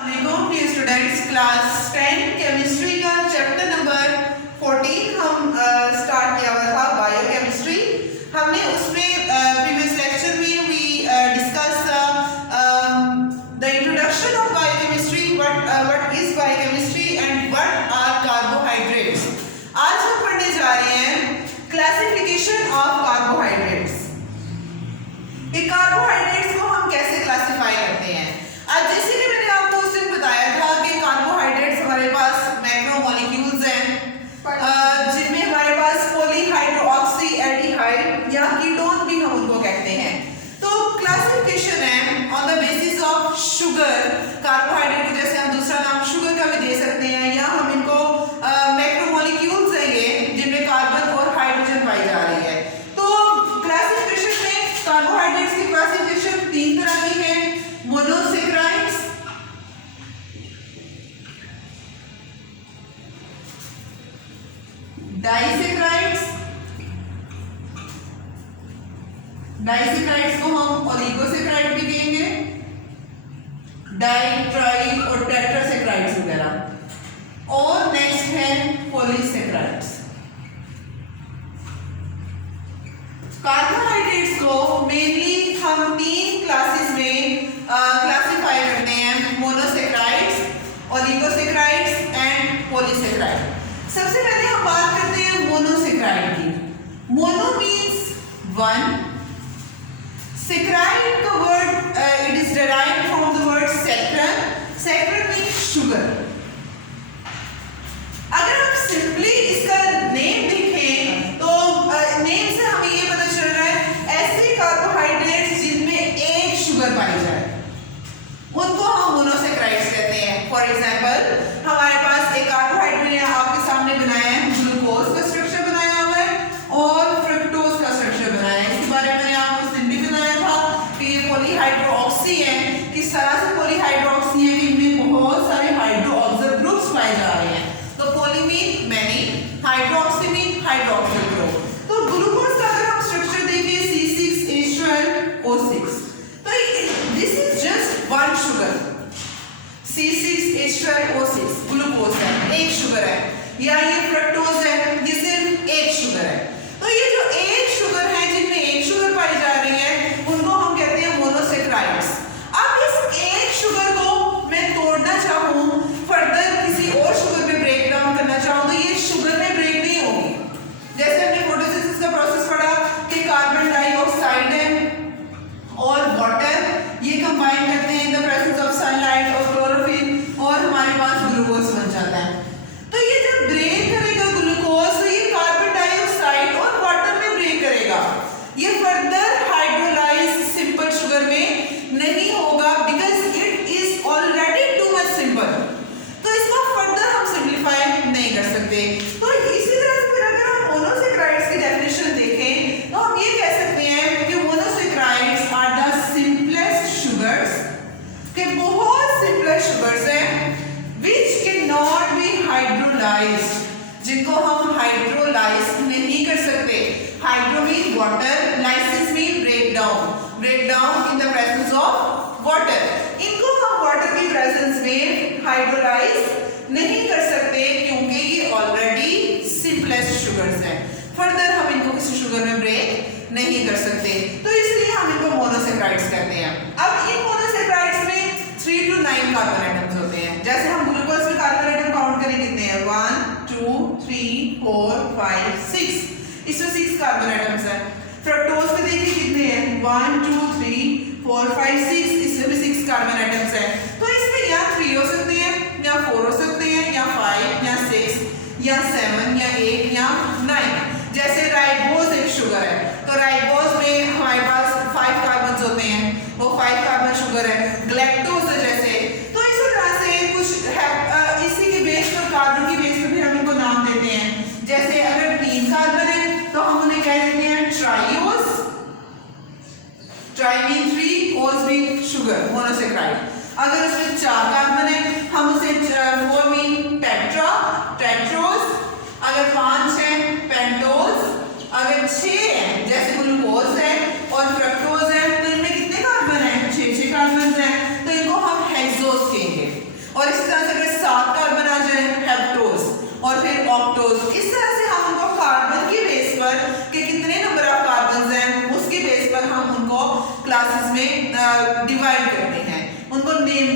प्रिय students, class 10 chemistry का chapter number 14 हम स्टार्ट किया हुआ था, बायोकेमिस्ट्री। हमने उसमें प्रीवियस लेक्चर में we discuss the introduction of biochemistry, what is biochemistry and what are carbohydrates. आज हम पढ़ने जा रहे हैं क्लासिफिकेशन ऑफ कार्बोहाइड्रेट्स। ये कार्बोहाइड्रेट्स को हम कैसे क्लासिफाई करते हैं। आज जैसे कि मैंने आपको उस दिन बताया था कि कार्बोहाइड्रेट्स हमारे पास मैक्रोमोलेक्यूल्स हैं, जिनमें हमारे पास पॉलीहाइड्रोऑक्सी एल्डिहाइड या कीटोन भी हम उनको कहते हैं। तो क्लासिफिकेशन है on the basis of sugar. Carbohydrate को जैसे हम दूसरा नाम शुगर का भी दे सकते हैं, या हम इनको मैक्रोमोलेक्यूल्स है ये, जिनमें कार्बन और हाइड्रोजन पाई जा रही है। तो क्लासिफिकेशन में कार्बोहाइड्रेट्स की क्लासिफिकेशन तीन तरह की है: मोनोसेक्राइड्स, डाइसेक्राइड्स, डाइसेक्राइड्स को हम ओलिगोसेक्राइड भी कहेंगे, डाई, ट्राई और टेट्रासेक्राइड्स वगैरह, और नेक्स्ट है पॉलीसेक्राइड्स। कार्बोहाइड्रेट्स को मेनली हम तीन क्लासेस में क्लासिफाई करते हैं: मोनोसेक्राइड्स, ओलिगोसेक्राइड्स एंड पॉलीसेक्राइड। सबसे पहले हम बात करते हैं मोनोसेक्राइड की। मोनो मीन्स वन, सेक्राइड का word it is derived from the word saccharon. Saccharon means sugar. अगर हम सिंपली इसका नेम देखें तो नेम से हमें ये पता चल रहा है ऐसे कार्बोहाइड्रेट्स जिनमें एक शुगर पाई जाए उनको हम मोनोसेक्राइड्स कहते हैं। फॉर एग्जांपल हमारे पास एक कार्बोहाइड्रेट मैंने आपके सामने बनाया है, ग्लूकोज का स्ट्रक्चर बनाया हुआ है और फ्रक्टोज का स्ट्रक्चर बनाया है। इसके बारे में मैंने आपको उस दिन भी बताया था कि ये पॉलीहाइड्रोऑक्सी है। किस तरह से पॉलीहाइड्रोऑक्सी है कि इनमें बहुत सारे हाइड्रोऑक्सिल ग्रुप्स पाए जा रहे हैं। तो poly mean many, hydroxy mean hydroxyl group. तो ग्लूकोज का अगर हम स्ट्रक्चर देखें C6H12O6, तो this is just one sugar. C6H12O6 glucose है, एक शुगर है, या ये फ्रक्टोज है, ये सिर्फ एक शुगर है। तो ये जो एक शुगर है जिनमें एक शुगर पाई जा रही है उनको हम कहते हैं मोनोसेक्राइड्स। अब इस एक शुगर को मैं तोड़ना चाहूं, फर्दर किसी और शुगर में ब्रेक डाउन करना चाहूं, तो ये शुगर में ब्रेक नहीं होगी। जैसे हमने फोटोसिंथेसिस का प्रोसेस पढ़ा कि कार्बन डाइऑक्साइड है और वाटर ये कंबाइन करते हैं इन द प्रेजेंस ऑफ सनलाइट और क्लोरोफिल और हमारे पास ग्लूकोज बन जाता है। तो ये जब ब्रेक करेगा ग्लूकोज, तो ये कार्बन डाइऑक्साइड और वाटर में ब्रेक करेगा। ये फर्दर हाइड्रोलाइज सिंपल शुगर में नहीं होगा because it is already too much simple. तो इसको फर्दर हम सिंप्लीफाई नहीं कर सकते। तो इसी तरह से फिर अगर हम मोनोसेक्राइड्स की डेफिनेशन देखें तो हम ये कह सकते हैं कि monosaccharides are the simplest sugars, के बहुत सिंपल शुगर्स हैं which can not be hydrolysed, जिनको हम हाइड्रोलाइज नहीं कर सकते। Hydro mean water, lysis mean break down, break down in the presence of water. इनको हम वाटर की प्रेजेंस में हाइड्रोलाइज नहीं कर सकते क्योंकि ये ऑलरेडी सिंपलेस्ट शुगर्स हैं। फर्दर हम इनको किसी शुगर में ब्रेक नहीं कर सकते, तो इसलिए हम इनको मोनोसेक्राइड्स कहते हैं। अब इन मोनोसेक्राइड्स में 3 to 9 कार्बन एटम्स होते हैं। जैसे हम ग्लूकोज में कार्बन एटम काउंट करें कितने हैं, 1 2 3 4 5 6, इसमें 6 कार्बन एटम्स हैं। फ्रक्टोज में देखिए कितने हैं, 1 2 3 4 5 6, इसमें भी 6 कार्बन एटम्स हैं। तो इसमें या 3 हो सकते हैं, या 4 हो सकते हैं, या 5, या 6, या 7, या 8, या 9। जैसे राइबोज एक शुगर है, तो राइबोज में हमारे पास 5 कार्बन होते हैं, वो 5 कार्बन शुगर है। ग्लैक्टोज है जैसे, तो इसी तरह से कुछ है, इसी के बेस पर, कार्बन की बेस पर भी हम इनको नाम देते हैं। जैसे अगर 3 कार्बन है तो हम उन्हें कह देते हैं ट्राइओज, ट्राई मीन 3, ओज मीन शुगर, मोनोसेक्राइड। अगर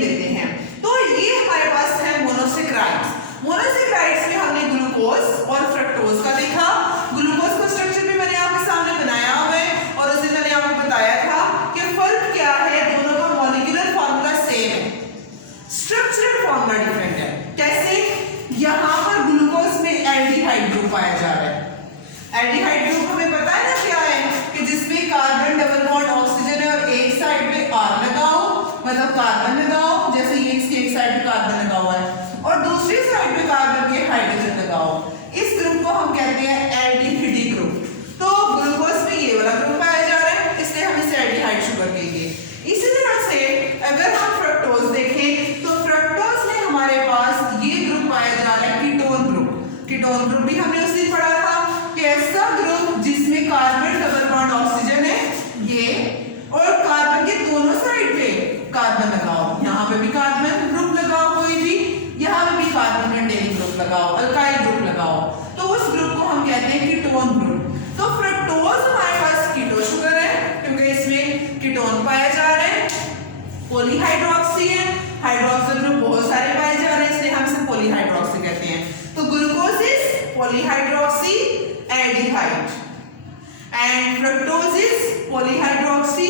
लेते हैं। तो ये हमारे पास है मोनोसेक्राइड्स। मोनोसेक्राइड्स में हमने ग्लूकोज और फ्रक्टोज का देखा। ग्लूकोज का स्ट्रक्चर भी मैंने आपके सामने बनाया हुआ है और उस दिन मैंने आपको बताया था कि फर्क क्या है, दोनों का मॉलिक्यूलर फार्मूला सेम है, स्ट्रक्चरल फार्मूला डिफरेंट है। कैसे? यहाँ पर ग्लूकोज में एल्डिहाइड ग्रुप पाया जा रहा है। एल्डिहाइड ग्रुप हमें पता है ना क्या है, कि जिसमें कार्बन डबल बॉन्ड ऑक्सीजन है और एक साइड पे R लगाओ, मतलब कार्बन लगाओ, जैसे ये इसके एक साइड पे कार्बन लगा हुआ है और दूसरी साइड पे कार्बन के हाइड्रोजन लगाओ। इस ग्रुप को हम कहते हैं एल्डिहाइड ग्रुप। तो ग्लूकोज में ये वाला ग्रुप पाया जा रहा है, इसलिए हम इसे एल्डिहाइड शुगर कहेंगे। इसी तरह से अगर हम फ्रक्टोज देखें तो फ्रक्टोज में हमारे पास ये ग्रुप पाया जा रहा है कीटोन ग्रुप। कीटोन ग्रुप भी हमने उस दिन पढ़ा था कि ऐसा ग्रुप जिसमें कार्बन डबल बॉन्ड ऑक्सीजन है ये, और कार्बन के दोनों साइड पे कार्बन लगाओ, यहाँ पे भी कार्बन ग्रुप लगाओ, कोई भी यहाँ पे भी कार्बन कंटेनिंग ग्रुप लगाओ, अल्काइल ग्रुप लगाओ, तो उस ग्रुप को हम कहते हैं कीटोन ग्रुप। तो फ्रक्टोज हमारे पास कीटो शुगर है क्योंकि इसमें कीटोन पाया जा रहा है। पॉलीहाइड्रोक्सी है, हाइड्रोक्सिल ग्रुप बहुत सारे पाए जा रहे हैं इसलिए हम इसे पॉलीहाइड्रोक्सी कहते हैं। तो glucose is polyhydroxy aldehyde and fructose is polyhydroxy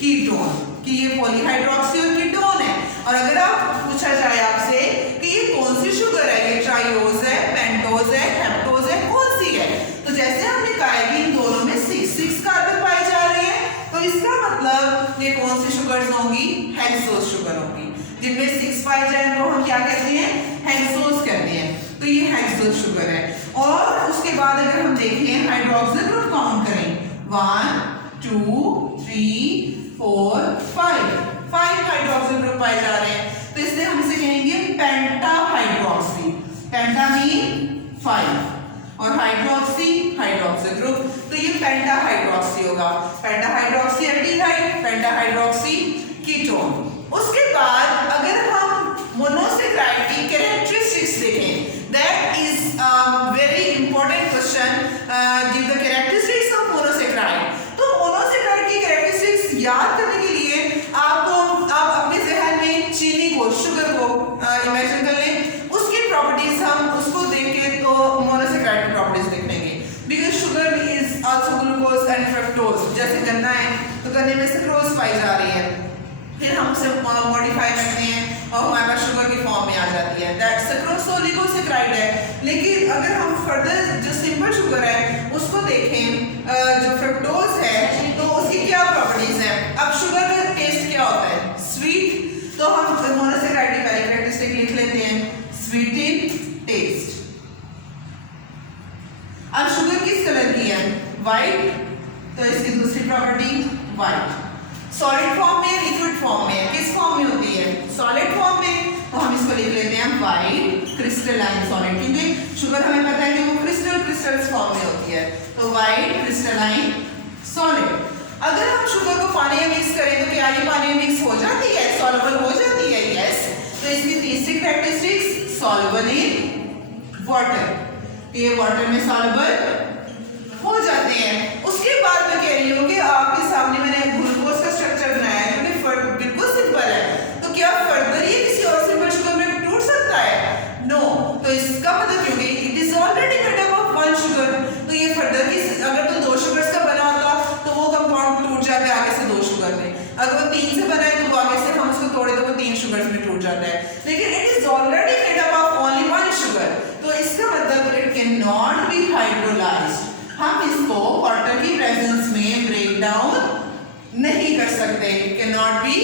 ketone, कि ये पॉलीहाइड्रोक्सी और कीटोन है। और अगर आप पूछा जाए आपसे कि ये कौन सी शुगर है, ये ट्राइओज है, पेंटोज है, हेप्टोज है, कौन सी है, तो जैसे हमने कहा है कि इन दोनों में 6 कार्बन पाए जा रहे हैं, तो इसका मतलब ये कौन सी शुगर्स होंगी, हेक्सोज शुगर होंगी। जिनमें 6 पाए जाए तो हम क्या कहते हैं, हेक्सोज कहते हैं। तो ये हेक्सोज शुगर है। और उसके बाद अगर हम देखें हाइड्रोक्सिल ग्रुप काउंट करें, 1 2 3 4 5 हाइड्रोक्सिल ग्रुप पाए जा रहे हैं, तो इसलिए हम इसे कहेंगे पेंटाहाइड्रोक्सी। पेंटा मीन 5 और हाइड्रोक्सी हाइड्रोक्सिल ग्रुप, तो ये पेंटाहाइड्रोक्सी होगा। पेंटाहाइड्रोक्सी एल्डिहाइड, पेंटाहाइड्रोक्सी कीटोन। उसके बाद अगर हम मोनोसेक्राइड की कैरेक्टरिस्टिक्स देखें, that is very important question, give the characteristics of monosaccharide. तो मोनोसेक्राइड की कैरेक्टरिस्टिक्स याद करने के लिए आप अपने जहन में चीनी को, शुगर को इमेजिन कर लें, उसकी प्रॉपर्टीज हम उसको देख के तो मोनोसेक्राइड की प्रॉपर्टीज देख लेंगे। Because sugar is also glucose and fructose. जैसे गन्ना है तो गन्ने में सक्रोज पाई जा रही है, फिर हम उसे मॉडिफाई करते हैं और हमारे पास शुगर की फॉर्म में आ जाती है, दैट सक्रोज ओलिगोसेक्राइड है। लेकिन अगर हम फर्दर जो सिंपल शुगर है उसको देखें, जो फ्रक्टोज है, तो उसकी क्या प्रॉपर्टीज हैं। अब शुगर का टेस्ट क्या होता है, स्वीट, तो हम मोनोसेक्राइड की पहली कैरेक्टरिस्टिक लिख लेते हैं, स्वीट इन टेस्ट। अब शुगर किस कलर की है, वाइट, तो इसकी दूसरी प्रॉपर्टी वाइट। सॉलिड फॉर्म में, लिक्विड फॉर्म में, किस फॉर्म में होती है, सॉलिड फॉर्म में, तो हम इसको लिख लेते हैं वाइट क्रिस्टलाइन सॉलिड, क्योंकि शुगर हमें पता है कि वो क्रिस्टल्स फॉर्म में होती है, तो वाइट क्रिस्टलाइन सॉलिड। अगर हम शुगर को पानी में मिक्स करें तो क्या ये पानी में मिक्स हो जाती है, सॉल्युबल हो जाती है, यस। तो इसकी तीसरी कैरेक्टरिस्टिक्स सॉल्युबल इन वाटर, ये वाटर में सॉल्युबल हो जाते हैं। उसके बाद मैं कह रही हूँ कि आपके सामने मैंने ग्लूकोज का स्ट्रक्चर बनाया है क्योंकि बिल्कुल सिंपल है, तो क्या फर्दर ये किसी और सिंपल शुगर में टूट सकता है, नो। तो इसका मतलब क्योंकि it is already made up of 1 sugar, तो ये फर्दर की अगर तो 2 शुगर्स का बना होता तो वो कंपाउंड टूट जाता है आगे से 2 शुगर में, अगर वो 3 से बना है तो वो आगे से हम उसको तोड़े तो वो 3 शुगर्स में टूट जाता है, लेकिन it is already made up of only 1 sugar, तो इसका मतलब it can not be hydrolysed. हम इसको वाटर की प्रेजेंस में ब्रेक डाउन नहीं कर सकते, कैन नॉट बी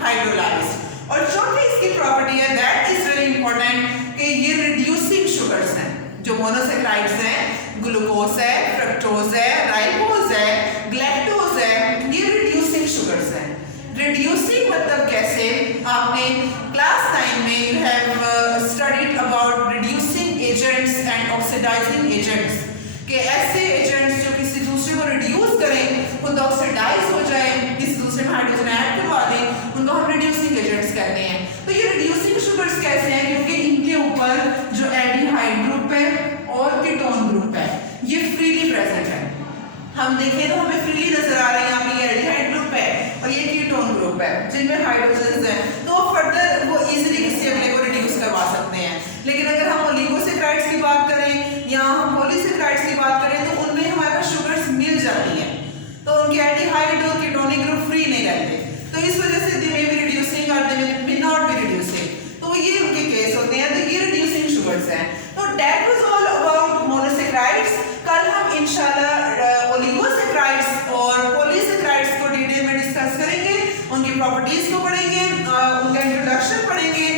हाइड्रोलाइज्ड। और चौथी इसकी प्रॉपर्टी है, दैट इज वेरी इंपॉर्टेंट, कि ये रिड्यूसिंग शुगर्स हैं, जो मोनोसेक्राइड्स हैं, ग्लूकोज है, फ्रक्टोज है, राइबोज है, ग्लैक्टोज है, ये रिड्यूसिंग शुगर्स हैं। रिड्यूसिंग मतलब कैसे, आपने क्लास 9 में you have studied about reducing agents and oxidizing agents, कि ऐसे एजेंट्स जो किसी दूसरे को रिड्यूस करें, खुद ऑक्सीडाइज हो जाए, किसी दूसरे में हाइड्रोजन ऐड करवा दें, उनको हम रिड्यूसिंग एजेंट्स कहते हैं। तो ये रिड्यूसिंग शुगर्स कैसे हैं, क्योंकि इनके ऊपर जो एल्डिहाइड ग्रुप है और कीटोन ग्रुप है ये फ्रीली प्रेजेंट है। हम देखें तो हमें फ्रीली नजर आ रहे हैं, यहाँ पे ये एल्डिहाइड ग्रुप है और ये कीटोन ग्रुप है जिनमें हाइड्रोजन है, तो फर्दर लेकिन अगर हम ओलिगोसैकेराइड्स की बात करें या हम पॉलीसैकेराइड्स की बात करें तो उनमें हमारे पास शुगर्स मिल जाती हैं, तो उनके एल्डिहाइड और कीटोनिक ग्रुप फ्री नहीं रहते, तो इस वजह से दे मे बी रिड्यूसिंग और दे मे नॉट बी रिड्यूसिंग, तो ये उनके केस होते हैं, तो ये रिड्यूसिंग शुगर्स हैं। तो that was all about monosaccharides. कल हम इंशाल्लाह ओलिगोसैकेराइड्स और पॉलीसैकेराइड्स को डिटेल में डिस्कस करेंगे, उनकी प्रॉपर्टीज को पढ़ेंगे, उनका इंट्रोडक्शन पढ़ेंगे